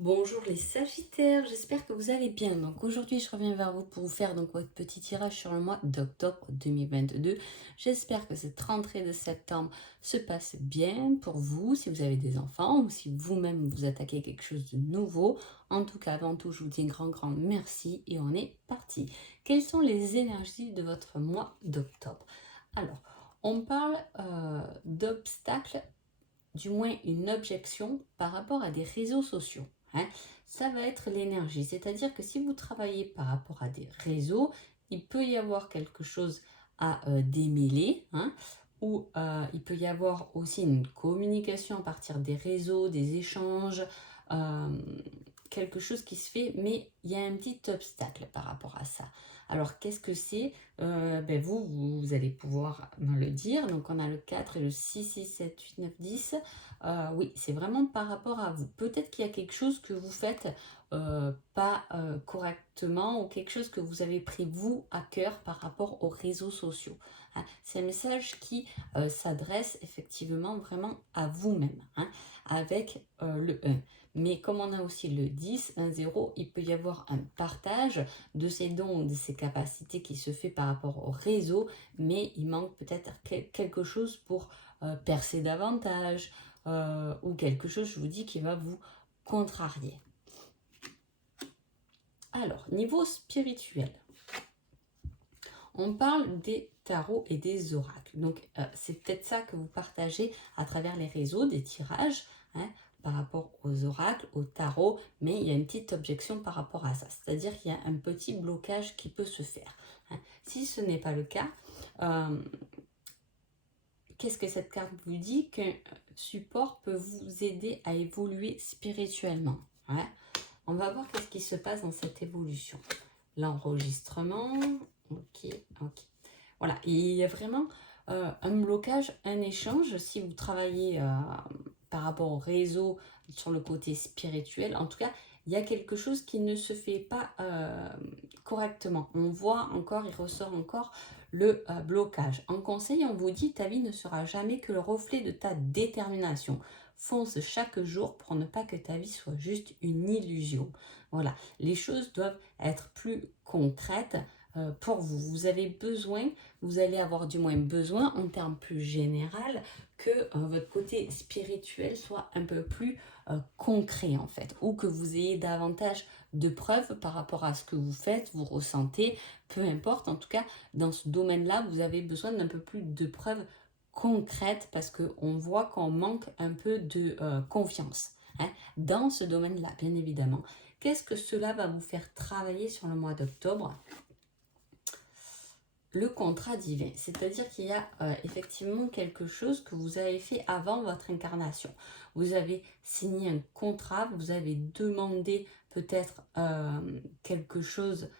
Bonjour les Sagittaires, j'espère que vous allez bien. Donc aujourd'hui, je reviens vers vous pour vous faire donc votre petit tirage sur le mois d'octobre 2022. J'espère que cette rentrée de septembre se passe bien pour vous, si vous avez des enfants ou si vous-même vous attaquez quelque chose de nouveau. En tout cas, avant tout, je vous dis un grand merci et on est parti. Quelles sont les énergies de votre mois d'octobre? Alors, on parle d'obstacles, du moins une objection par rapport à des réseaux sociaux. Hein. Ça va être l'énergie, c'est-à-dire que si vous travaillez par rapport à des réseaux, il peut y avoir quelque chose à démêler, hein, ou il peut y avoir aussi une communication à partir des réseaux, des échanges, euh, quelque chose qui se fait, mais il y a un petit obstacle par rapport à ça. Alors, qu'est-ce que c'est? Vous allez pouvoir me le dire. Donc, on a le 4 et le 6, 6, 7, 8, 9, 10. Oui, c'est vraiment par rapport à vous. Peut-être qu'il y a quelque chose que vous faites pas correctement ou quelque chose que vous avez pris vous à cœur par rapport aux réseaux sociaux. Hein. C'est un message qui s'adresse effectivement vraiment à vous-même, hein, avec le 1. Mais comme on a aussi le 10, 1, 0, il peut y avoir un partage de ces dons, de ces capacités qui se fait par rapport au réseau, mais il manque peut-être quelque chose pour percer davantage, ou quelque chose, je vous dis, qui va vous contrarier. Alors, niveau spirituel, on parle des tarots et des oracles. Donc, c'est peut-être ça que vous partagez à travers les réseaux, des tirages, hein, par rapport aux oracles, aux tarots, mais il y a une petite objection par rapport à ça. C'est-à-dire qu'il y a un petit blocage qui peut se faire. Hein. Si ce n'est pas le cas, qu'est-ce que cette carte vous dit? Qu'un support peut vous aider à évoluer spirituellement. Ouais. On va voir qu'est-ce qui se passe dans cette évolution. L'enregistrement, ok. Voilà, il y a vraiment un blocage, un échange. Si vous travaillez par rapport au réseau sur le côté spirituel, en tout cas, il y a quelque chose qui ne se fait pas correctement. On voit encore, il ressort encore le blocage. En conseil, on vous dit, ta vie ne sera jamais que le reflet de ta détermination. Fonce chaque jour pour ne pas que ta vie soit juste une illusion. Voilà, les choses doivent être plus concrètes pour vous. Vous avez besoin, vous allez avoir du moins besoin en termes plus général que votre côté spirituel soit un peu plus concret en fait, ou que vous ayez davantage de preuves par rapport à ce que vous faites, vous ressentez, peu importe. En tout cas, dans ce domaine-là, vous avez besoin d'un peu plus de preuves concrètes parce qu'on voit qu'on manque un peu de confiance, hein, dans ce domaine-là, bien évidemment. Qu'est-ce que cela va vous faire travailler sur le mois d'octobre? Le contrat divin, c'est-à-dire qu'il y a effectivement quelque chose que vous avez fait avant votre incarnation. Vous avez signé un contrat, vous avez demandé peut-être quelque chose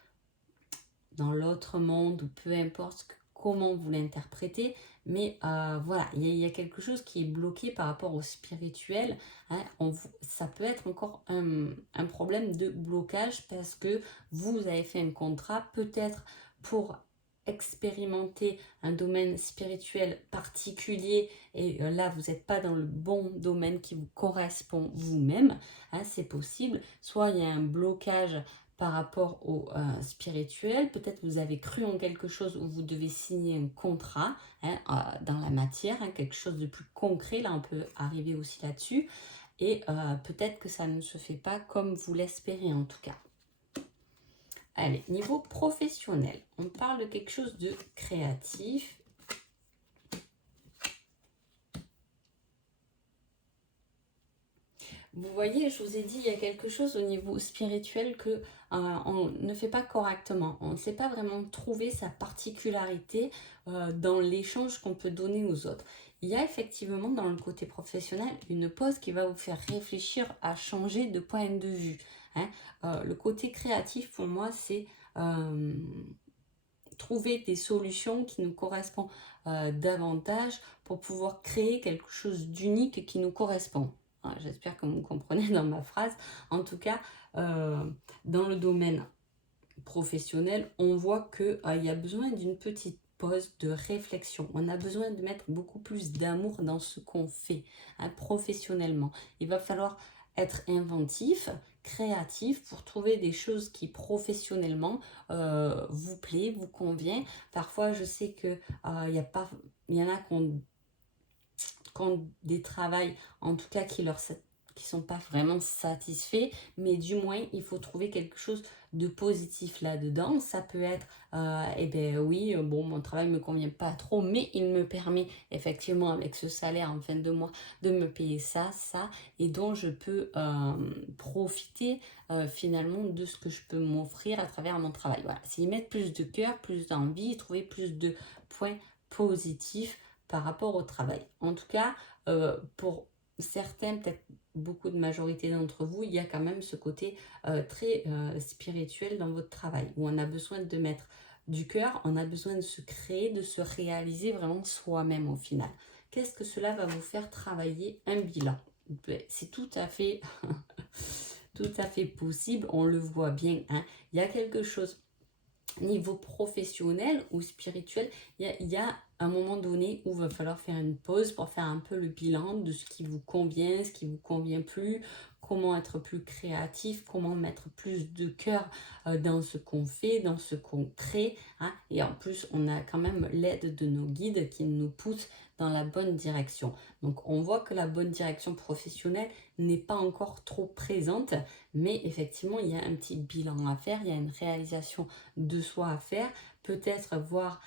dans l'autre monde ou peu importe comment vous l'interprétez, mais voilà, il y a quelque chose qui est bloqué par rapport au spirituel, hein. Ça peut être encore un problème de blocage parce que vous avez fait un contrat peut-être pour expérimenter un domaine spirituel particulier et là vous n'êtes pas dans le bon domaine qui vous correspond vous-même, hein, c'est possible. Soit il y a un blocage par rapport au spirituel, peut-être vous avez cru en quelque chose où vous devez signer un contrat, hein, dans la matière, hein, quelque chose de plus concret, là on peut arriver aussi là-dessus, et peut-être que ça ne se fait pas comme vous l'espérez en tout cas. Allez, niveau professionnel, on parle de quelque chose de créatif. Vous voyez, je vous ai dit, il y a quelque chose au niveau spirituel que on ne fait pas correctement. On ne sait pas vraiment trouver sa particularité dans l'échange qu'on peut donner aux autres. Il y a effectivement dans le côté professionnel une pause qui va vous faire réfléchir à changer de point de vue, hein. Le côté créatif, pour moi, c'est trouver des solutions qui nous correspondent davantage pour pouvoir créer quelque chose d'unique qui nous correspond. J'espère que vous comprenez dans ma phrase. En tout cas, dans le domaine professionnel, on voit qu'il y a besoin d'une petite pause de réflexion. On a besoin de mettre beaucoup plus d'amour dans ce qu'on fait, hein, professionnellement. Il va falloir être inventif, créatif pour trouver des choses qui professionnellement vous plaît, vous convient. Parfois, je sais que il y en a qui ont des travails, en tout cas qui sont pas vraiment satisfaits, mais du moins il faut trouver quelque chose de positif là-dedans. Ça peut être, eh ben oui, bon, mon travail me convient pas trop, mais il me permet effectivement avec ce salaire en fin de mois de me payer ça, et dont je peux profiter finalement de ce que je peux m'offrir à travers mon travail. Voilà, c'est y mettre plus de cœur, plus d'envie, trouver plus de points positifs par rapport au travail. En tout cas, pour certains, peut-être beaucoup de majorité d'entre vous, il y a quand même ce côté très spirituel dans votre travail, où on a besoin de mettre du cœur, on a besoin de se créer, de se réaliser vraiment soi-même au final. Qu'est-ce que cela va vous faire travailler un bilan? C'est tout à fait, tout à fait possible, on le voit bien. Hein. Il y a quelque chose niveau professionnel ou spirituel, il y a un moment donné où il va falloir faire une pause pour faire un peu le bilan de ce qui vous convient, ce qui vous convient plus, comment être plus créatif, comment mettre plus de cœur dans ce qu'on fait, dans ce qu'on crée. Hein. Et en plus, on a quand même l'aide de nos guides qui nous poussent dans la bonne direction. Donc on voit que la bonne direction professionnelle n'est pas encore trop présente, mais effectivement, il y a un petit bilan à faire, il y a une réalisation de soi à faire, peut-être voir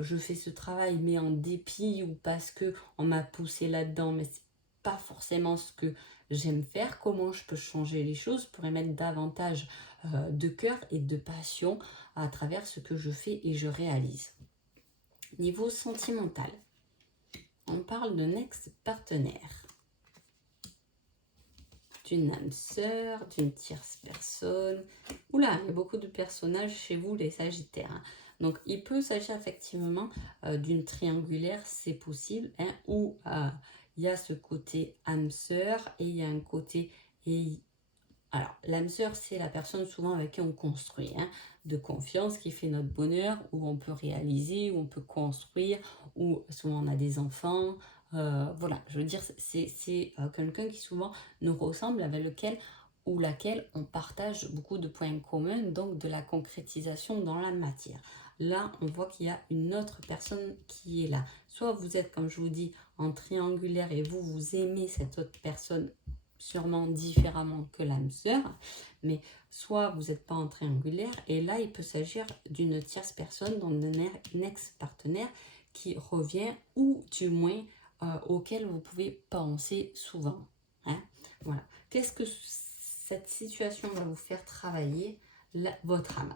je fais ce travail mais en dépit ou parce que on m'a poussé là-dedans, mais c'est pas forcément ce que j'aime faire, comment je peux changer les choses pour y mettre davantage de cœur et de passion à travers ce que je fais et je réalise. Niveau sentimental, on parle d'un ex-partenaire, d'une âme sœur, d'une tierce personne. Oula, il y a beaucoup de personnages chez vous, les Sagittaires. Hein. Donc, il peut s'agir effectivement d'une triangulaire, c'est possible, hein, où il y a ce côté âme sœur et il y a un côté... Alors, l'âme sœur, c'est la personne souvent avec qui on construit, hein, de confiance, qui fait notre bonheur, où on peut réaliser, où on peut construire, où souvent on a des enfants. Voilà, je veux dire, c'est quelqu'un qui souvent nous ressemble, avec lequel ou laquelle on partage beaucoup de points communs, donc de la concrétisation dans la matière. Là, on voit qu'il y a une autre personne qui est là. Soit vous êtes, comme je vous dis, en triangulaire et vous aimez cette autre personne sûrement différemment que l'âme sœur, mais soit vous n'êtes pas en triangulaire, et là il peut s'agir d'une tierce personne, donc d'un ex-partenaire qui revient, ou du moins auquel vous pouvez penser souvent. Hein. Voilà. Qu'est-ce que cette situation va vous faire travailler votre âme?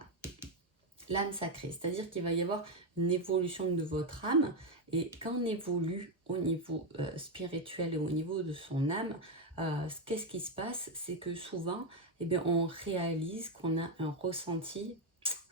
L'âme sacrée, c'est-à-dire qu'il va y avoir une évolution de votre âme, et quand on évolue au niveau spirituel et au niveau de son âme, qu'est-ce qui se passe? C'est que souvent, eh bien, on réalise qu'on a un ressenti,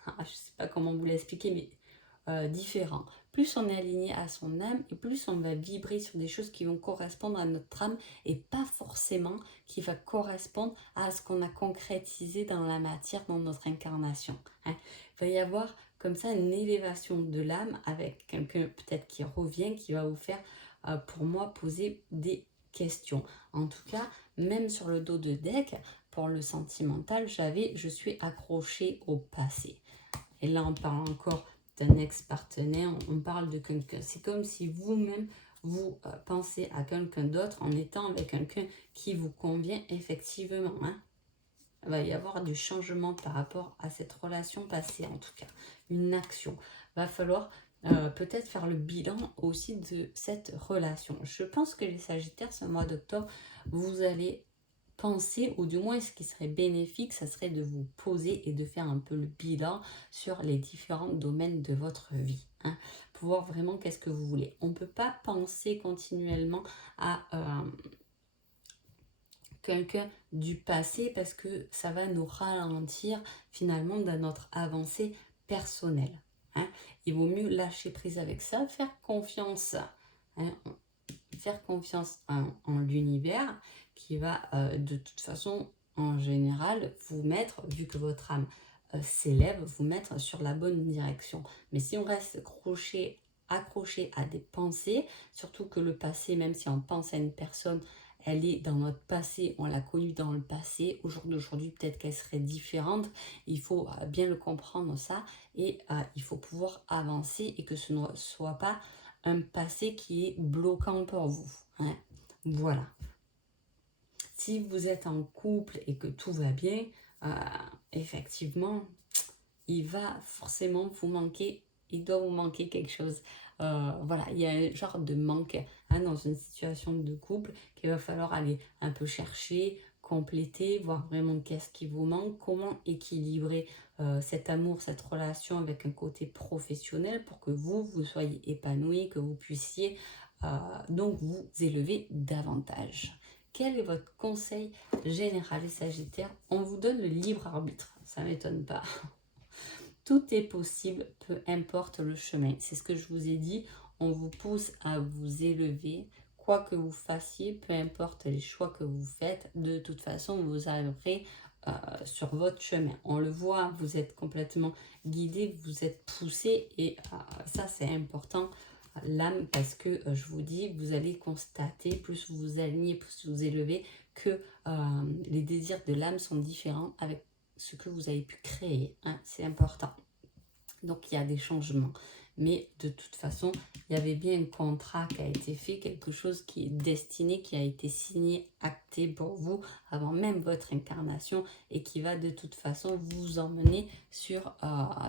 je ne sais pas comment vous l'expliquer, mais différent. Plus on est aligné à son âme, et plus on va vibrer sur des choses qui vont correspondre à notre âme, et pas forcément qui va correspondre à ce qu'on a concrétisé dans la matière, dans notre incarnation. Hein. Il va y avoir comme ça une élévation de l'âme avec quelqu'un peut-être qui revient, qui va vous faire, pour moi, poser des questions. En tout cas, même sur le dos de deck, pour le sentimental, je suis accrochée au passé. Et là, on parle encore d'un ex-partenaire, on parle de quelqu'un. C'est comme si vous-même, vous pensez à quelqu'un d'autre en étant avec quelqu'un qui vous convient effectivement. Hein. Il va y avoir du changement par rapport à cette relation passée, en tout cas. Une action. Il va falloir peut-être faire le bilan aussi de cette relation. Je pense que les Sagittaires, ce mois d'octobre, vous allez penser, ou du moins ce qui serait bénéfique, ça serait de vous poser et de faire un peu le bilan sur les différents domaines de votre vie. Hein, pour voir vraiment qu'est-ce que vous voulez. On ne peut pas penser continuellement à quelqu'un du passé, parce que ça va nous ralentir finalement dans notre avancée personnelle. Hein. Il vaut mieux lâcher prise avec ça, faire confiance, hein, en l'univers, qui va de toute façon en général vous mettre, vu que votre âme s'élève, vous mettre sur la bonne direction. Mais si on reste accroché à des pensées, surtout que le passé, même si on pense à une personne, elle est dans notre passé, on l'a connue dans le passé. Au jour d'aujourd'hui, peut-être qu'elle serait différente. Il faut bien le comprendre ça et il faut pouvoir avancer et que ce ne soit pas un passé qui est bloquant pour vous. Hein. Voilà. Si vous êtes en couple et que tout va bien, effectivement, il va forcément vous manquer, il doit vous manquer quelque chose. Voilà, il y a un genre de manque dans une situation de couple qu'il va falloir aller un peu chercher, compléter, voir vraiment qu'est-ce qui vous manque, comment équilibrer cet amour, cette relation avec un côté professionnel pour que vous soyez épanoui, que vous puissiez donc vous élever davantage. Quel est votre conseil général, les Sagittaires? On vous donne le libre arbitre, ça ne m'étonne pas. Tout est possible, peu importe le chemin. C'est ce que je vous ai dit. On vous pousse à vous élever. Quoi que vous fassiez, peu importe les choix que vous faites, de toute façon, vous arriverez sur votre chemin. On le voit, vous êtes complètement guidé, vous êtes poussé et ça, c'est important. L'âme, parce que je vous dis, vous allez constater, plus vous vous alignez, plus vous élevez, que les désirs de l'âme sont différents avec ce que vous avez pu créer. Hein, c'est important. Donc, il y a des changements. Mais de toute façon, il y avait bien un contrat qui a été fait, quelque chose qui est destiné, qui a été signé, acté pour vous avant même votre incarnation et qui va de toute façon vous emmener sur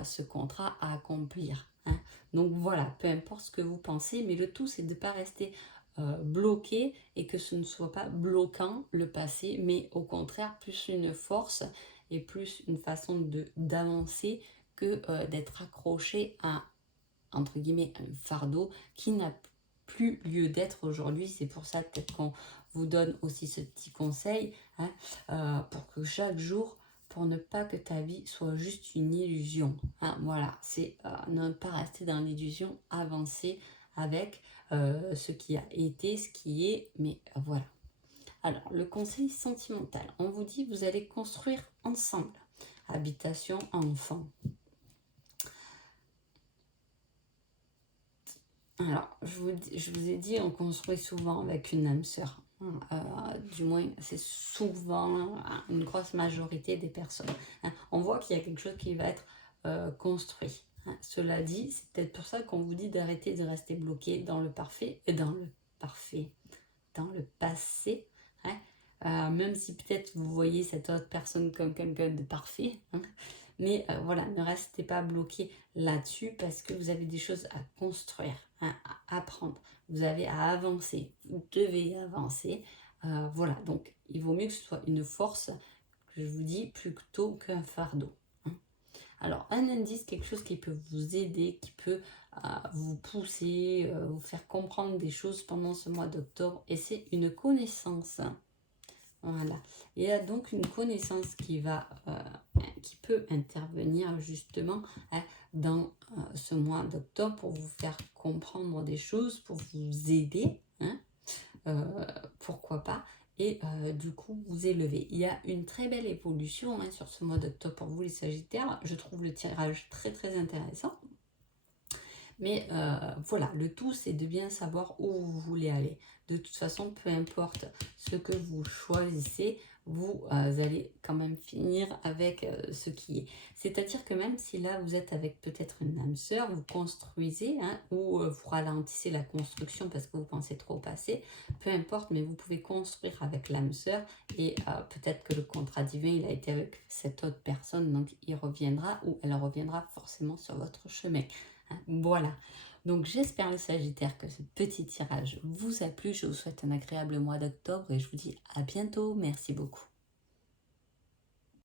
ce contrat à accomplir. Hein. Donc voilà, peu importe ce que vous pensez, mais le tout, c'est de ne pas rester bloqué et que ce ne soit pas bloquant le passé, mais au contraire, plus une force et plus une façon d'avancer que d'être accroché à, entre guillemets, un fardeau qui n'a plus lieu d'être aujourd'hui. C'est pour ça peut-être qu'on vous donne aussi ce petit conseil, hein, pour que chaque jour, pour ne pas que ta vie soit juste une illusion. Hein, voilà, c'est ne pas rester dans l'illusion, avancer avec ce qui a été, ce qui est, mais voilà. Alors, le conseil sentimental, on vous dit vous allez construire ensemble. Habitation, enfant. Alors, je vous ai dit, on construit souvent avec une âme sœur. Du moins, c'est souvent une grosse majorité des personnes. Hein. On voit qu'il y a quelque chose qui va être construit. Hein. Cela dit, c'est peut-être pour ça qu'on vous dit d'arrêter de rester bloqué dans le parfait, dans le passé. Hein. Même si peut-être vous voyez cette autre personne comme quelqu'un de parfait. Hein. Mais voilà, ne restez pas bloqué là-dessus parce que vous avez des choses à construire, hein, à apprendre. Vous avez à avancer, vous devez avancer. Voilà, donc il vaut mieux que ce soit une force, que je vous dis, plutôt qu'un fardeau. Hein. Alors, un indice, quelque chose qui peut vous aider, qui peut vous pousser, vous faire comprendre des choses pendant ce mois d'octobre, et c'est une connaissance. Voilà. Il y a donc une connaissance qui peut intervenir justement dans ce mois d'octobre pour vous faire comprendre des choses, pour vous aider, hein, pourquoi pas, et du coup vous élever. Il y a une très belle évolution sur ce mois d'octobre pour vous les Sagittaires. Je trouve le tirage très très intéressant. Mais voilà, le tout, c'est de bien savoir où vous voulez aller. De toute façon, peu importe ce que vous choisissez, vous allez quand même finir avec ce qui est. C'est-à-dire que même si là, vous êtes avec peut-être une âme sœur, vous construisez, hein, ou vous ralentissez la construction parce que vous pensez trop au passé, peu importe, mais vous pouvez construire avec l'âme sœur et peut-être que le contrat divin, il a été avec cette autre personne, donc il reviendra ou elle reviendra forcément sur votre chemin. Voilà, donc j'espère les Sagittaires que ce petit tirage vous a plu. Je vous souhaite un agréable mois d'octobre et je vous dis à bientôt. Merci beaucoup.